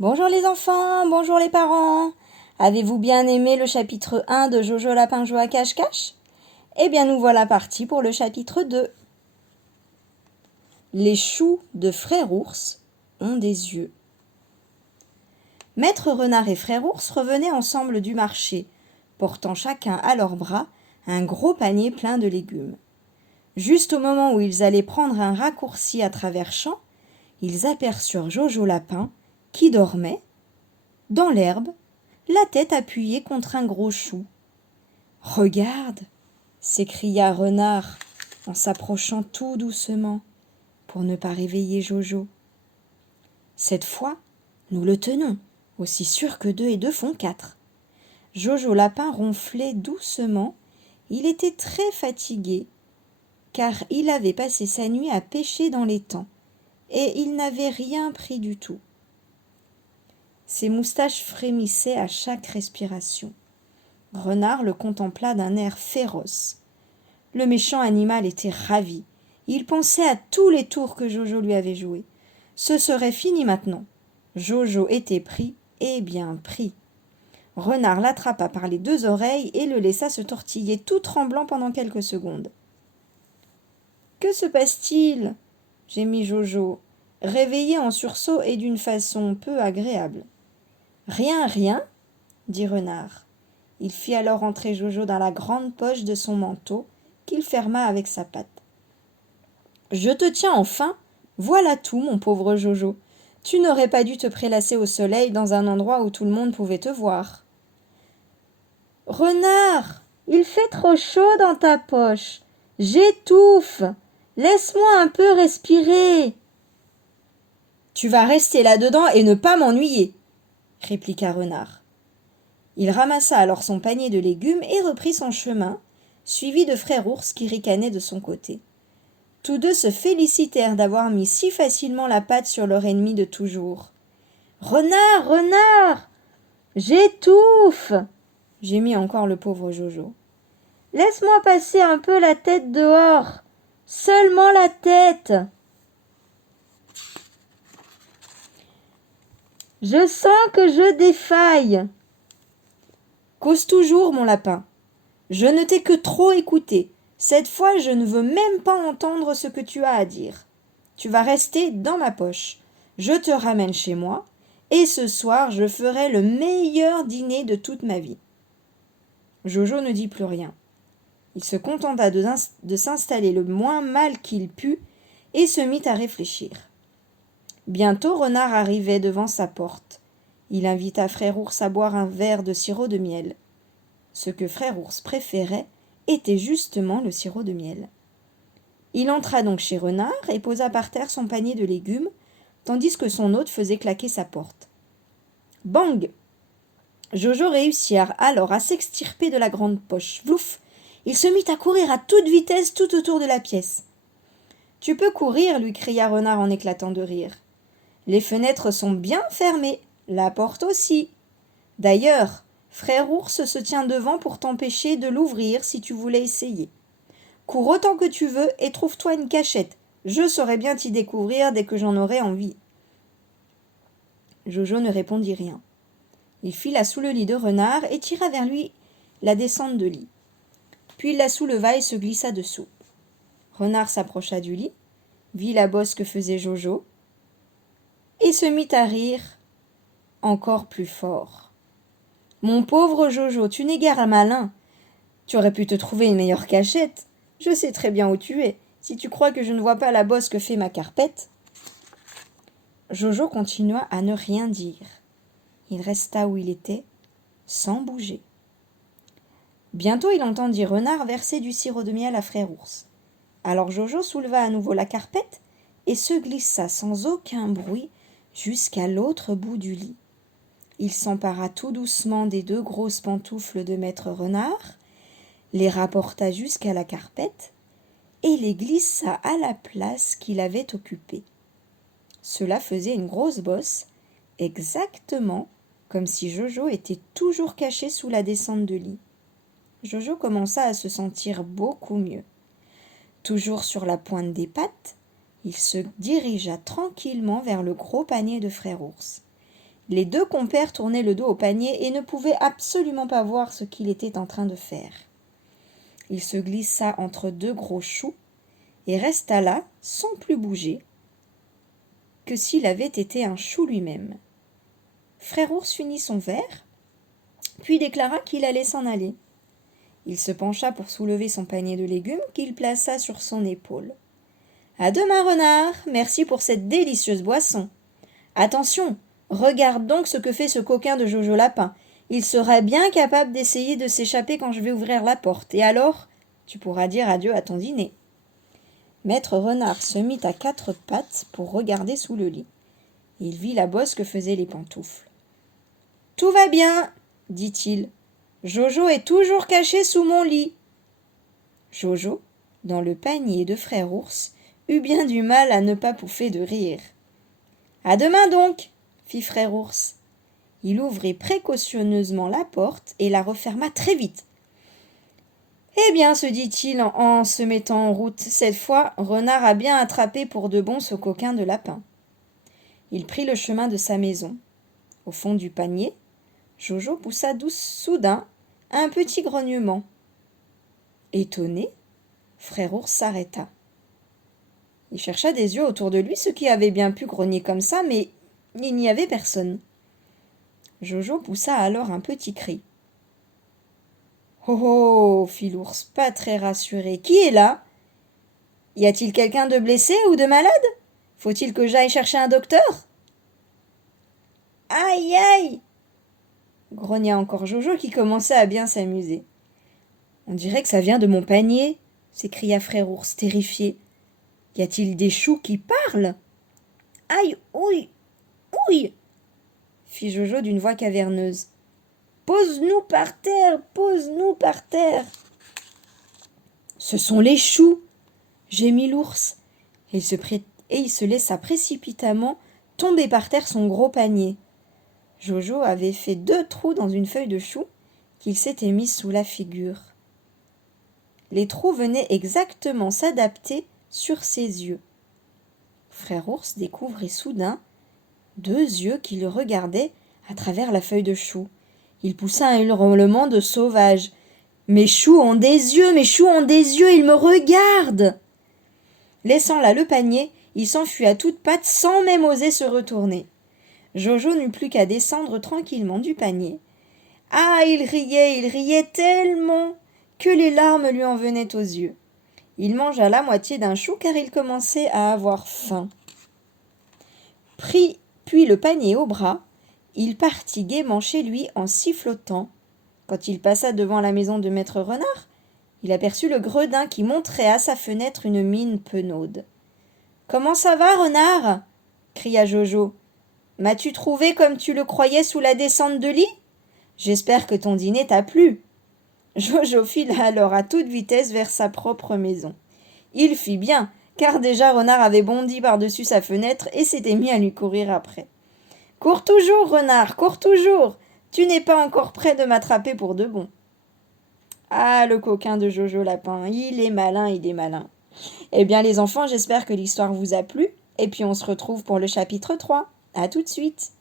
Bonjour les enfants, bonjour les parents. Avez-vous bien aimé le chapitre 1 de Jojo Lapin joue à cache-cache? Eh bien nous voilà partis pour le chapitre 2. Les choux de Frère Ours ont des yeux. Maître Renard et Frère Ours revenaient ensemble du marché, portant chacun à leurs bras un gros panier plein de légumes. Juste au moment où ils allaient prendre un raccourci à travers champs, ils aperçurent Jojo Lapin qui dormait, dans l'herbe, la tête appuyée contre un gros chou. « Regarde !» s'écria Renard en s'approchant tout doucement pour ne pas réveiller Jojo. « Cette fois, nous le tenons, aussi sûr que 2 et 2 font 4. » Jojo Lapin ronflait doucement. Il était très fatigué car il avait passé sa nuit à pêcher dans l'étang et il n'avait rien pris du tout. Ses moustaches frémissaient à chaque respiration. Renard le contempla d'un air féroce. Le méchant animal était ravi. Il pensait à tous les tours que Jojo lui avait joués. Ce serait fini maintenant. Jojo était pris, et bien pris. Renard l'attrapa par les 2 oreilles et le laissa se tortiller tout tremblant pendant quelques secondes. « Que se passe-t-il » gémit Jojo, réveillé en sursaut et d'une façon peu agréable. « Rien, rien, » dit Renard. Il fit alors entrer Jojo dans la grande poche de son manteau, qu'il ferma avec sa patte. « Je te tiens enfin, voilà tout, mon pauvre Jojo. Tu n'aurais pas dû te prélasser au soleil dans un endroit où tout le monde pouvait te voir. »« Renard, il fait trop chaud dans ta poche. J'étouffe. Laisse-moi un peu respirer. »« Tu vas rester là-dedans et ne pas m'ennuyer, » répliqua Renard. Il ramassa alors son panier de légumes et reprit son chemin, suivi de Frère Ours qui ricanait de son côté. Tous deux se félicitèrent d'avoir mis si facilement la patte sur leur ennemi de toujours. « Renard, renard, j'étouffe !» gémit encore le pauvre Jojo. « Laisse-moi passer un peu la tête dehors, seulement la tête. Je sens que je défaille. » « Cause toujours, mon lapin. Je ne t'ai que trop écouté. Cette fois, je ne veux même pas entendre ce que tu as à dire. Tu vas rester dans ma poche. Je te ramène chez moi, et ce soir, je ferai le meilleur dîner de toute ma vie. » Jojo ne dit plus rien. Il se contenta de s'installer le moins mal qu'il put et se mit à réfléchir. Bientôt, Renard arrivait devant sa porte. Il invita Frère Ours à boire un verre de sirop de miel. Ce que Frère Ours préférait était justement le sirop de miel. Il entra donc chez Renard et posa par terre son panier de légumes, tandis que son hôte faisait claquer sa porte. Bang! Jojo réussit alors à s'extirper de la grande poche. Vlouf! Il se mit à courir à toute vitesse tout autour de la pièce. « Tu peux courir, » lui cria Renard en éclatant de rire. « Les fenêtres sont bien fermées, la porte aussi. D'ailleurs, Frère Ours se tient devant pour t'empêcher de l'ouvrir si tu voulais essayer. Cours autant que tu veux et trouve-toi une cachette. Je saurai bien t'y découvrir dès que j'en aurai envie. » Jojo ne répondit rien. Il fila sous le lit de Renard et tira vers lui la descente de lit. Puis il la souleva et se glissa dessous. Renard s'approcha du lit, vit la bosse que faisait Jojo et se mit à rire encore plus fort. « Mon pauvre Jojo, tu n'es guère malin. Tu aurais pu te trouver une meilleure cachette. Je sais très bien où tu es, si tu crois que je ne vois pas la bosse que fait ma carpette. » Jojo continua à ne rien dire. Il resta où il était, sans bouger. Bientôt il entendit Renard verser du sirop de miel à Frère Ours. Alors Jojo souleva à nouveau la carpette et se glissa sans aucun bruit jusqu'à l'autre bout du lit. Il s'empara tout doucement des 2 grosses pantoufles de Maître Renard, les rapporta jusqu'à la carpette et les glissa à la place qu'il avait occupée. Cela faisait une grosse bosse, exactement comme si Jojo était toujours caché sous la descente de lit. Jojo commença à se sentir beaucoup mieux. Toujours sur la pointe des pattes, il se dirigea tranquillement vers le gros panier de Frère Ours. Les deux compères tournaient le dos au panier et ne pouvaient absolument pas voir ce qu'il était en train de faire. Il se glissa entre deux gros choux et resta là, sans plus bouger, que s'il avait été un chou lui-même. Frère Ours unit son verre, puis déclara qu'il allait s'en aller. Il se pencha pour soulever son panier de légumes qu'il plaça sur son épaule. « À demain, renard, merci pour cette délicieuse boisson. Attention, regarde donc ce que fait ce coquin de Jojo Lapin. Il sera bien capable d'essayer de s'échapper quand je vais ouvrir la porte, et alors, tu pourras dire adieu à ton dîner. » Maître Renard se mit à quatre pattes pour regarder sous le lit. Il vit la bosse que faisaient les pantoufles. « Tout va bien, dit-il. Jojo est toujours caché sous mon lit. » Jojo, dans le panier de Frère Ours, eut bien du mal à ne pas pouffer de rire. « À demain donc, fit Frère Ours. Il ouvrit précautionneusement la porte et la referma très vite. Eh bien, se dit-il en se mettant en route, cette fois, Renard a bien attrapé pour de bon ce coquin de lapin. Il prit le chemin de sa maison. Au fond du panier, Jojo poussa soudain un petit grognement. Étonné, Frère Ours s'arrêta. Il chercha des yeux autour de lui, ce qui avait bien pu grogner comme ça, mais il n'y avait personne. Jojo poussa alors un petit cri. « Oh oh !» fit l'ours, pas très rassuré. « Qui est là ? Y a-t-il quelqu'un de blessé ou de malade ? Faut-il que j'aille chercher un docteur ?»« Aïe aïe !» grogna encore Jojo qui commençait à bien s'amuser. « On dirait que ça vient de mon panier !» s'écria Frère Ours, terrifié. « Y a-t-il des choux qui parlent ?»« Aïe, ouille, ouille !» fit Jojo d'une voix caverneuse. « Pose-nous par terre, pose-nous par terre !»« Ce sont les choux !» gémit l'ours, et il se laissa précipitamment tomber par terre son gros panier. Jojo avait fait 2 trous dans une feuille de chou qu'il s'était mise sous la figure. Les trous venaient exactement s'adapter sur ses yeux. Frère Ours découvrit soudain 2 yeux qui le regardaient à travers la feuille de chou. Il poussa un hurlement de sauvage. « Mes choux ont des yeux, mes choux ont des yeux, ils me regardent !» Laissant là le panier, il s'enfuit à toutes pattes sans même oser se retourner. Jojo n'eut plus qu'à descendre tranquillement du panier. Ah, il riait tellement que les larmes lui en venaient aux yeux. Il mangea la moitié d'un chou car il commençait à avoir faim. Prit puis le panier au bras, il partit gaiement chez lui en sifflotant. Quand il passa devant la maison de Maître Renard, il aperçut le gredin qui montrait à sa fenêtre une mine penaude. « Comment ça va, Renard ?» cria Jojo. « M'as-tu trouvé comme tu le croyais sous la descente de lit ? J'espère que ton dîner t'a plu. » Jojo fila alors à toute vitesse vers sa propre maison. Il fit bien, car déjà Renard avait bondi par-dessus sa fenêtre et s'était mis à lui courir après. « Cours toujours, Renard, cours toujours ! Tu n'es pas encore prêt de m'attraper pour de bon. » Ah, le coquin de Jojo Lapin, il est malin, il est malin. Eh bien les enfants, j'espère que l'histoire vous a plu, et puis on se retrouve pour le chapitre 3. À tout de suite.